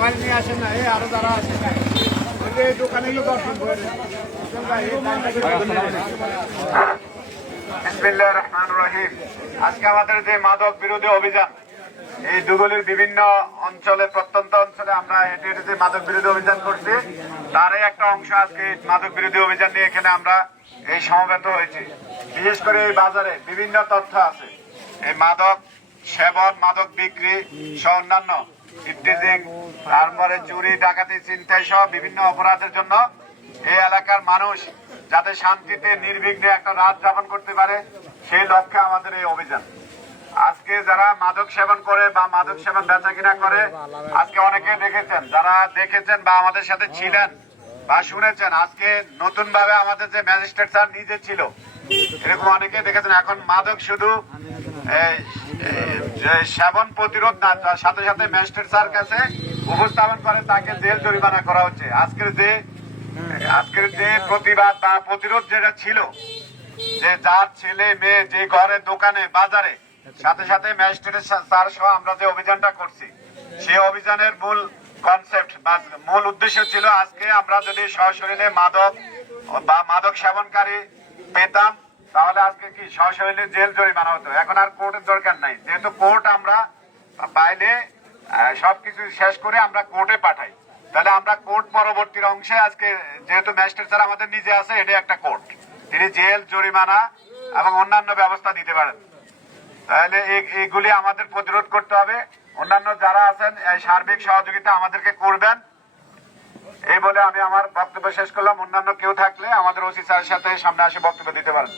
সবাই নিয়ে আসেন না, এই আরো যারা আসেন না ওই যে দোকানে দর্শন করে বিসমিল্লাহির রহমানির রহিম। আজকে আমাদের যে মাদক বিরোধী অভিযান, এই দুগুলির বিভিন্ন অঞ্চলে, প্রত্যন্ত অঞ্চলে আমরা হেঁটে হেঁটে যে মাদক বিরোধী অভিযান করছি, তারই একটা অংশ আজকে মাদক বিরোধী অভিযান নিয়ে এখানে আমরা এই সমবেত হয়েছি। বিশেষ করে এই বাজারে বিভিন্ন তথ্য আছে, এই মাদক সেবন, মাদক বিক্রি সহ অন্যান্য ইফটিজিং, তারপরে চুরি, ডাকাতি, ছিনতাই সহ বিভিন্ন অপরাধের জন্য এই এলাকার মানুষ যাতে শান্তিতে নির্বিঘ্নে একটা রাত যাপন করতে পারে, সেই লক্ষ্যে আমাদের এই অভিযান। আজকে যারা মাদক সেবন করে বা মাদক সেবন বেচা কিনা করে, আজকে অনেকে দেখেছেন, যারা দেখেছেন বা আমাদের সাথে ছিলেন বা শুনেছেন, আজকে নতুন ভাবে আমাদের যে ম্যাজিস্ট্রেট স্যার নিজে ছিল, এরকম অনেকে দেখেছেন। এখন মাদক শুধু সেবন প্রতিরোধ না, তার সাথে সাথে ম্যাজিস্ট্রেট স্যার কাছে উপস্থাপন করে তাকে জেল জরিমানা করা হচ্ছে। আজকের যে প্রতিবাদ বা প্রতিরোধ যেটা ছিল, যে যার ছেলে মেয়ে যে ঘরে, দোকানে, বাজারে, সাথে সাথে ম্যাজিস্ট্রেট স্যার সহ আমরা যে অভিযানটা করছি, সেই অভিযানের মূল কনসেপ্ট বা মূল উদ্দেশ্য ছিল, আজকে আমরা যদি সশরীরে মাদক বা মাদক সেবনকারী পেতাম, তাহলে আজকে কি সশরীরে জেল জরিমানা হতো। এখন আর কোর্টের দরকার নাই, যেহেতু কোর্ট আমরা পাইলে সবকিছু শেষ করে আমরা কোর্টে পাঠাই, তাহলে আমরা কোর্ট পরবর্তী অংশে আজকে যেহেতু ম্যাজিস্ট্রেট স্যার আমাদের নিজে আছে, এটা একটা কোর্ট, তিনি জেল, জরিমানা এবং অন্যান্য ব্যবস্থা দিতে পারেন। তাহলে এইগুলি আমাদের প্রতিরোধ করতে হবে। অন্যান্য যারা আছেন এই সার্বিক সহযোগিতা আমাদেরকে করবেন, এই বলে আমি আমার বক্তব্য শেষ করলাম। অন্যান্য কেউ থাকলে আমাদের ওসি স্যারের সাথে সামনে আসে বক্তব্য দিতে পারেন।